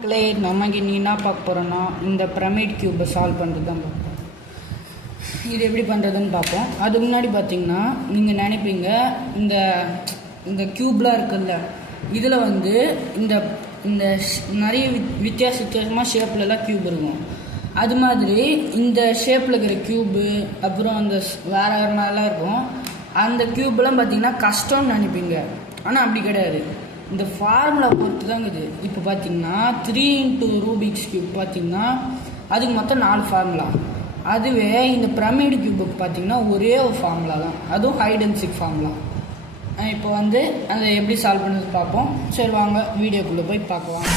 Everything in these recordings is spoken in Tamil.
நமக்கு நீ என்ன பார்க்க போகிறோன்னா இந்த பிரமிட் கியூப்பை சால்வ் பண்ணுறது தான் பார்ப்போம். இது எப்படி பண்ணுறதுன்னு பார்ப்போம். அதுக்கு முன்னாடி பார்த்தீங்கன்னா நீங்கள் நினைப்பீங்க இந்த இந்த க்யூப்லாம் இருக்குல்ல, இதில் வந்து இந்த இந்த நிறைய வித்தியாசமாக ஷேப்லலாம் க்யூப் இருக்கும். அது மாதிரி இந்த ஷேப்பில் இருக்கிற க்யூபு அப்புறம் அந்த வேறு வேறு மாதிரிலாம் இருக்கும். அந்த க்யூப்லாம் பார்த்தீங்கன்னா கஷ்டம்னு நினைப்பீங்க, ஆனால் அப்படி கிடையாது. இந்த ஃபார்முலா பொறுத்து தான் இது. இப்போ பார்த்தீங்கன்னா 3 × ரூபிக்ஸ் கியூப் பார்த்தீங்கன்னா அதுக்கு மொத்தம் 4 ஃபார்முலா. அதுவே இந்த பிரமிட் கியூபுக்கு பார்த்தீங்கன்னா ஒரே ஒரு ஃபார்முலா தான், அதுவும் ஹைட் அண்ட் சீக் ஃபார்முலா. இப்போ வந்து அதை எப்படி சால்வ் பண்ணுறது பார்ப்போம். சரி வாங்க வீடியோக்குள்ளே போய் பார்க்கலாம்.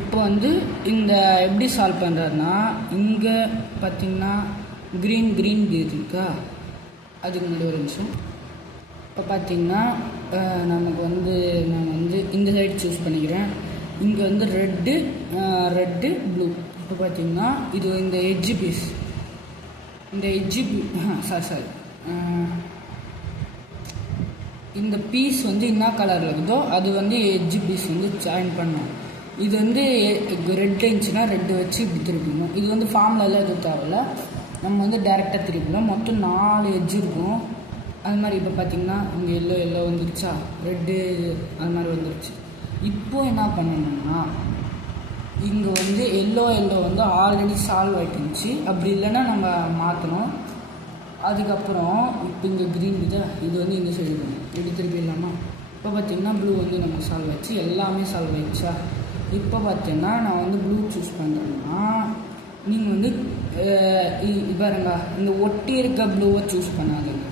இப்போ வந்து இந்த எப்படி சால்வ் பண்ணுறதுனா, இங்கே பார்த்தீங்கன்னா க்ரீன் இருக்கா, அதுக்கு முன்னாடி ஒரு நிமிஷம். இப்போ பார்த்தீங்கன்னா நமக்கு வந்து நான் வந்து இந்த சைடு சூஸ் பண்ணிக்கிறேன். இங்கே வந்து ரெட்டு ப்ளூ. இப்போ பார்த்தீங்கன்னா இது இந்த எட்ஜு பீஸ், இந்த எட்ஜு சாரி இந்த பீஸ் வந்து என்ன கலரில் இருக்குதோ அது வந்து எட்ஜு பீஸ் வந்து ஜாயின் பண்ணோம். இது வந்து ரெட் இருந்துச்சுன்னா ரெட்டு வச்சு இப்படி திருப்பிடணும். இது வந்து ஃபார்ம்லலாம் எதுவும் தேவையில்ல, நம்ம வந்து டேரெக்டாக திருப்பிடலாம். மொத்தம் 4 எட்ஜு இருக்கும். அது மாதிரி இப்போ பார்த்திங்கன்னா இங்கே எல்லோ வந்துருச்சா, ரெட்டு அது மாதிரி வந்துருச்சு. இப்போது என்ன பண்ணணும்னா, இங்கே வந்து எல்லோ வந்து ஆல்ரெடி சால்வ் ஆகிட்டுருந்துச்சு, அப்படி இல்லைன்னா நம்ம மாற்றணும். அதுக்கப்புறம் இப்போ இங்கே க்ரீன் இது வந்து இந்த சைடு பண்ணணும், இப்படி திருப்பி இல்லாமல். இப்போ பார்த்திங்கன்னா ப்ளூ வந்து நமக்கு சால்வ் ஆகிடுச்சு, எல்லாமே சால்வ் ஆகிடுச்சா. இப்போ பார்த்தீங்கன்னா நான் வந்து ப்ளூ சூஸ் பண்ணுறேன்னா, நீங்கள் வந்து பாருங்க இந்த ஒட்டி இருக்க ப்ளூவை சூஸ் பண்ணாதீங்க.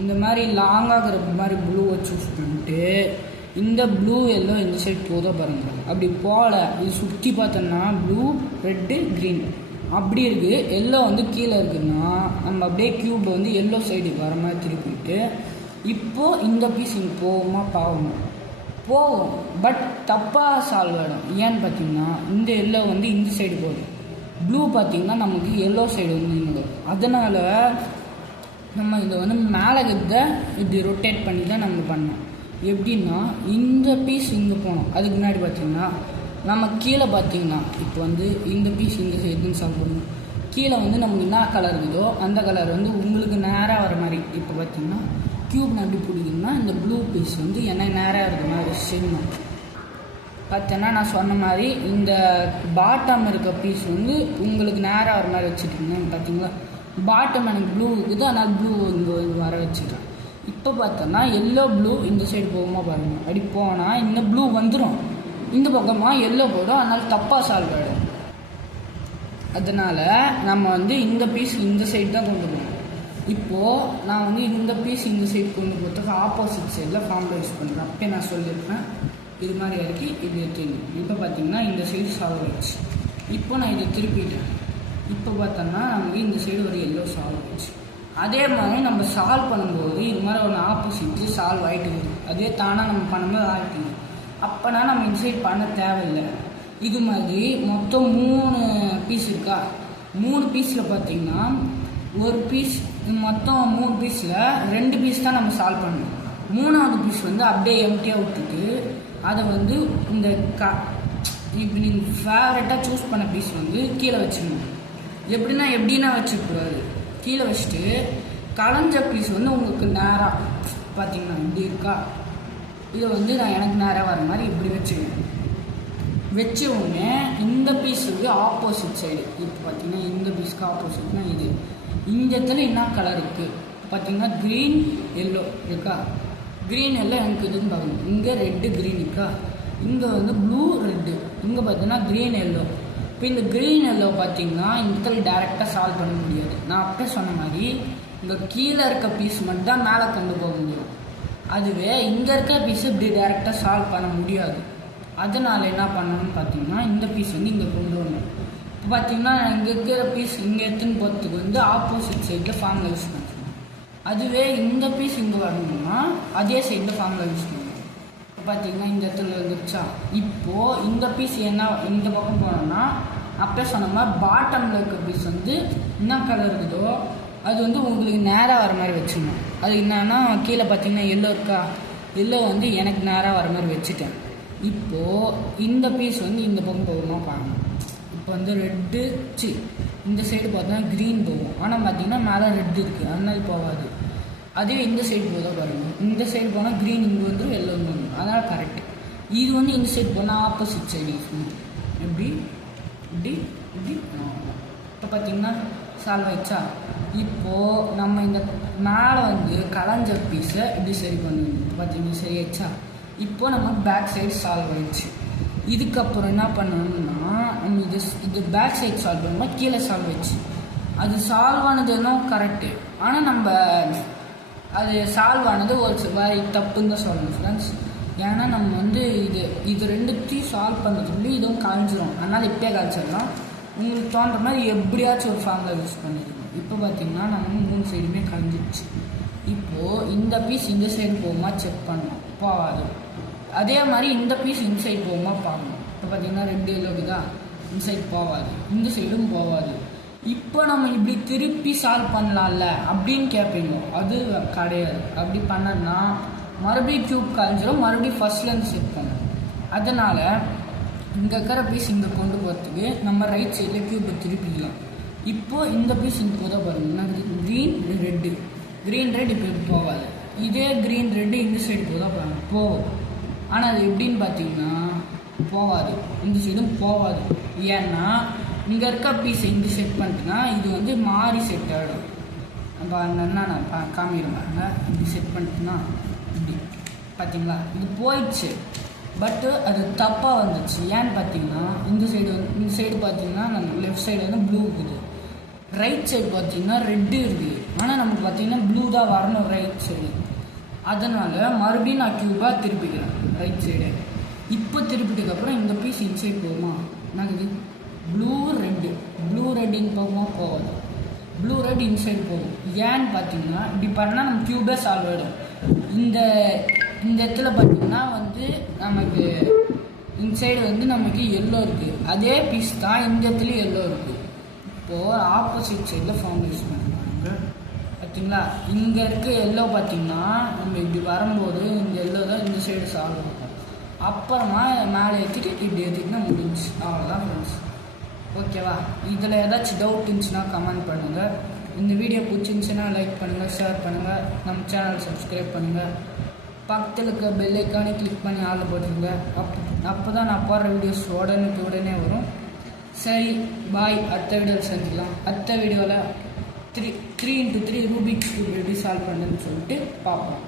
இந்த மாதிரி லாங்காகிற மாதிரி ப்ளூவை சூஸ் பண்ணிட்டு இந்த ப்ளூ எல்லாம் இந்த சைடு போதும் பாருங்கள். அப்படி போகல, இது சுற்றி பார்த்தோன்னா ப்ளூ ரெட்டு க்ரீன் அப்படி இருக்குது. எல்லோ வந்து கீழே இருக்குதுன்னா நம்ம அப்படியே க்யூப் வந்து எல்லோ சைடு வர மாதிரி திருப்பிட்டு இப்போது இந்த பீஸ் இங்கே போகும், பட் தப்பாக சால்வ் ஆகிடும். ஏன்னு பார்த்தீங்கன்னா இந்த எல்லோ வந்து இந்த சைடு போகுது, ப்ளூ பார்த்திங்கன்னா நமக்கு எல்லோ சைடு வந்து நின்றுடும். அதனால் நம்ம இதை வந்து மேலே இதை இப்படி ரொட்டேட் பண்ணி தான் நம்ம பண்ணோம். எப்படின்னா இந்த பீஸ் இங்கே போகணும். அதுக்கு முன்னாடி பார்த்திங்கன்னா நம்ம கீழே பார்த்திங்கன்னா இப்போ வந்து இந்த பீஸ் இந்த சைடுன்னு சால்வ் பண்ணணும். கீழே வந்து நமக்கு என்ன கலர் இருக்குதோ அந்த கலர் வந்து உங்களுக்கு நேராக வர மாதிரி. இப்போ பார்த்திங்கன்னா க்யூப் நான் எப்படி பிடிக்குன்னா இந்த ப்ளூ பீஸ் வந்து என்ன நேராக இருக்கிற மாதிரி செய்யணும். பார்த்தோன்னா நான் சொன்ன மாதிரி இந்த பாட்டம் இருக்க பீஸ் வந்து உங்களுக்கு நேராக வர மாதிரி வச்சுட்டிங்கன்னா பார்த்தீங்களா, பாட்டம் எனக்கு ப்ளூ இருக்குது, அதனால் ப்ளூ இங்கே வர வச்சுட்டேன். இப்போ பார்த்தோன்னா எல்லோ ப்ளூ இந்த சைடு போகுமா பாருங்கள். அப்படி போனால் இந்த ப்ளூ வந்துடும், இந்த பக்கமாக எல்லோ போடும், அதனால் தப்பாக சால்வ் ஆகிடும். அதனால் நம்ம வந்து இந்த பீஸ் இந்த சைடு தான் கொண்டு போகணும். இப்போது நான் வந்து இந்த பீஸ் இந்த சைடு கொண்டு போகிறதுக்கு ஆப்போசிட் சைடில் ஃபார்முலா யூஸ் பண்ணுறேன். அப்போ நான் சொல்லியிருப்பேன் இது மாதிரி இறக்கி இது எடுத்துங்க. இப்போ பார்த்தீங்கன்னா இந்த சைடு சால்வ் ஆகிடுச்சு. இப்போ நான் இதை திருப்பிட்டேன். இப்போ பார்த்தோன்னா நமக்கு இந்த சைடு ஒரு எல்லோ சால்வ் ஆகிடுச்சு. அதே மாதிரி நம்ம சால்வ் பண்ணும்போது இது மாதிரி ஒன்று ஆப்போசிட்டு சால்வ் ஆகிட்டு அதே தானாக நம்ம பண்ணும்போது ஆகிட்டு, அப்போனா நம்ம இந்த சைடு பண்ண தேவையில்லை. இது மாதிரி மொத்தம் 3 பீஸ் இருக்கா, 3 பீஸில் பார்த்தீங்கன்னா ஒரு பீஸ் மொத்தம் 3 பீஸில் 2 பீஸ் தான் நம்ம சால்வ் பண்ணணும். 3ஆவது பீஸ் வந்து அப்படியே எம்டியாக விட்டுட்டு அதை வந்து இந்த இப்போ நீங்கள் ஃபேவரட்டாக சூஸ் பண்ண பீஸ் வந்து கீழே வச்சுக்கணும். எப்படின்னா வச்சுக்கூடாது, கீழே வச்சுட்டு கலைஞ்ச பீஸ் வந்து உங்களுக்கு நேராக பார்த்தீங்கன்னா இப்படி இருக்கா, இதை வந்து நான் எனக்கு நேராக வர மாதிரி இப்படி வச்சுக்கணும். வச்ச உடனே இந்த பீஸுக்கு ஆப்போசிட் சைடு இப்போ பார்த்தீங்கன்னா இந்த பீஸ்க்கு ஆப்போசிட்னா இது இந்த இடத்துல என்ன கலர் இருக்குது பார்த்தீங்கன்னா க்ரீன் எல்லோ இருக்கா, க்ரீன் எல்லோ எனக்கு இதுன்னு பார்க்கணும். இங்கே ரெட்டு க்ரீன் இருக்கா, இங்கே வந்து ப்ளூ ரெட்டு, இங்கே பார்த்தீங்கன்னா க்ரீன் எல்லோ. இப்போ இந்த க்ரீன் எல்லோ பார்த்தீங்கன்னா இந்த இடத்துல டேரெக்டாக சால்வ் பண்ண முடியாது. நான் அப்படியே சொன்ன மாதிரி இந்த கீழே இருக்க பீஸ் மட்டும் தான் மேலே கொண்டு போக முடியும். அதுவே இங்கே இருக்க பீஸ் இப்படி டேரெக்டாக சால்வ் பண்ண முடியாது. அதனால் என்ன பண்ணணும்னு பார்த்தீங்கன்னா இந்த பீஸ் வந்து இங்கே கொண்டு வரணும். இப்போ பார்த்தீங்கன்னா இங்கே இருக்கிற பீஸ் இங்கே எடுத்துன்னு போகிறதுக்கு வந்து ஆப்போசிட் சைடில் ஃபார்முலா யூஸ் பண்ணுறோம். அதுவே இந்த பீஸ் இங்கே வரணும்னா அதே சைடில் ஃபார்முலா யூஸ் பண்ணணும். இப்போ பார்த்தீங்கன்னா இந்த இடத்துல வந்துருச்சா. இப்போது இந்த பீஸ் என்ன இந்த பக்கம் போனோம்னா அப்போ சொன்ன மாதிரி பாட்டமில் இருக்க பீஸ் வந்து என்ன கலர் இருக்குதோ அது வந்து உங்களுக்கு நேராக வர மாதிரி வச்சுக்கணும். அது என்னன்னா கீழே பார்த்தீங்கன்னா எல்லோ இருக்கா, எல்லோ வந்து எனக்கு நேராக வர மாதிரி வச்சுட்டேன். இப்போது இந்த பீஸ் வந்து இந்த பக்கம் போகணுமா பார்க்கணும். இப்போ வந்து ரெட்டு இந்த சைடு பார்த்தீங்கன்னா க்ரீன் போகும். ஆனால் பார்த்தீங்கன்னா மேலே ரெட்டு இருக்குது, அதனால போகாது. அதே இந்த சைடு போதான் பாருங்கள், இந்த சைடு போனால் க்ரீன் இங்கே வந்துடும், எல்லோ இங்கே வந்துடும், அதனால் கரெக்டு. இது வந்து இந்த சைடு போனால் ஆப்போசிட் சைடு யூஸ் பண்ணும். எப்படி இப்படி இப்படி இப்போ பார்த்தீங்கன்னா சால்வ் ஆயிடுச்சா. இப்போது நம்ம இந்த மேலே வந்து கலைஞ்ச பீஸை இப்படி சரி பண்ணுவோம். பார்த்தீங்கன்னா சரி ஆயிடுச்சா. இப்போது நம்ம பேக் சைடு சால்வ் ஆயிடுச்சு. இதுக்கப்புறம் என்ன பண்ணணும்னா நம்ம இது பேக் சைடு சால்வ் பண்ணோம்னா கீழே சால்வ் ஆயிடுச்சு. அது சால்வ் ஆனது எல்லாம் கரெக்டு, ஆனால் நம்ம அது சால்வ் ஆனது ஒரு மாதிரி தப்புன்னு தான் சொல்லணும் ஃப்ரெண்ட்ஸ். ஏன்னா நம்ம வந்து இது ரெண்டுத்தையும் சால்வ் பண்ணுறதுக்குள்ளே இதுவும் காய்ஞ்சிரும், அதனால் இப்போயே காய்ச்சிடலாம். உங்களுக்கு தோன்ற மாதிரி எப்படியாச்சும் ஒரு ஃபார்முலா யூஸ் பண்ணிடுங்க. இப்போ பார்த்தீங்கன்னா நம்ம 3 சைடுமே கலைஞ்சிடுச்சு. இப்போது இந்த பீஸ் இந்த சைடு போகுமா செக் பண்ணணும், போகாது. அதே மாதிரி இந்த பீஸ் இந்த சைடு போகுமா பார்க்கணும். இப்போ பார்த்தீங்கன்னா ரெண்டு எல்லோக்குதா, இந்த சைடு போகாது, இந்த சைடும் போகாது. இப்போ நம்ம இப்படி திருப்பி சால்வ் பண்ணலாம்ல அப்படின்னு கேட்பீங்க. அது கிடையாது. அப்படி பண்ணனா மறுபடியும் க்யூப் கலைஞ்சிடும், மறுபடியும் ஃபஸ்ட்லேருந்து செட் பண்ணணும். அதனால் இங்கே இருக்கிற பீஸ் இங்கே கொண்டு போகிறதுக்கு நம்ம ரைட் சைடில் க்யூப்பை திருப்பிக்கலாம். இப்போது இந்த பீஸ் இங்கே போத பாருங்க, க்ரீன் ரெட்டு, க்ரீன் ரெட் இப்போ போகாது. இதே க்ரீன் ரெட்டு இந்த சைடு போதா பாருங்க போகும். ஆனால் அது எப்படின்னு பார்த்தீங்கன்னா போகாது, இந்த சைடும் போகாது. ஏன்னா இங்கே இருக்க பீஸை இங்கே செட் பண்ணிட்டுனா இது வந்து மாறி செட் ஆகிடும். நம்ம என்னென்னா நான் காமிக்கிறேன் பாருங்க. இப்படி செட் பண்ணிட்டுனா இப்படி பார்த்தீங்களா இது போயிடுச்சு. பட்டு அது தப்பாக வந்துச்சு. ஏன்னு பார்த்தீங்கன்னா இந்த சைடு பார்த்தீங்கன்னா நம்ம லெஃப்ட் சைடு வந்து ப்ளூ இருக்குது, ரைட் சைடு பார்த்தீங்கன்னா ரெட்டு இருக்குது. ஆனால் நமக்கு பார்த்தீங்கன்னா ப்ளூ தான் வரணும் ரைட் சைடு. அதனால் மறுபடியும் நான் க்யூபாக திருப்பிக்கிறேன் ரைட் சைடு. இப்போ திருப்பிட்டதுக்கப்புறம் இந்த பீஸ் இன்சைட் போகுமா, என்னது ப்ளூ ரெட்டின்னு போகுமா, போகாது. ப்ளூ ரெட் இன்சைடு போகும். ஏன்னு பார்த்தீங்கன்னா இப்படி பண்ணால் நம்ம க்யூபே சால்வ் ஆகிடும். இந்த இடத்துல பார்த்தீங்கன்னா வந்து நமக்கு இன்சைடு வந்து நமக்கு எல்லோ இருக்குது, அதே பீஸ் தான் இந்த இடத்துலையும் எல்லோ இருக்குது. இப்போது ஆப்போசிட் சைடில் ஃபார்ம் யூஸ் பண்ணுறாங்க பார்த்தீங்களா. இங்கே இருக்க எல்லோ பார்த்தீங்கன்னா நம்ம இப்படி வரும்போது இந்த எல்லோ தான் இந்த சைடு சால்வ் ஆகும். அப்புறமா மேலே ஏற்றிட்டு இப்படி ஏற்றிட்டுனா முடிஞ்சு, அவ்வளோதான் ஃப்ரெண்ட்ஸ். ஓகேவா. இதில் ஏதாச்சும் டவுட் இருந்துச்சுன்னா கமெண்ட் பண்ணுங்கள். இந்த வீடியோ பிடிச்சிருந்துச்சுன்னா லைக் பண்ணுங்கள், ஷேர் பண்ணுங்கள், நம்ம சேனல் சப்ஸ்கிரைப் பண்ணுங்கள். பக்கத்தில் இருக்க பெல் ஐக்கானே கிளிக் பண்ணி ஆள் போட்டுருங்க. அப்போ தான் நான் போடுற வீடியோஸ் உடனே வரும். சரி பாய், அடுத்த வீடியோவில் செஞ்சுக்கலாம். அடுத்த வீடியோவில் 3x3 ரூபிக்ஸ் கியூப் எப்படி சால்வ் பண்ணுன்னு சொல்லிட்டு பார்ப்போம்.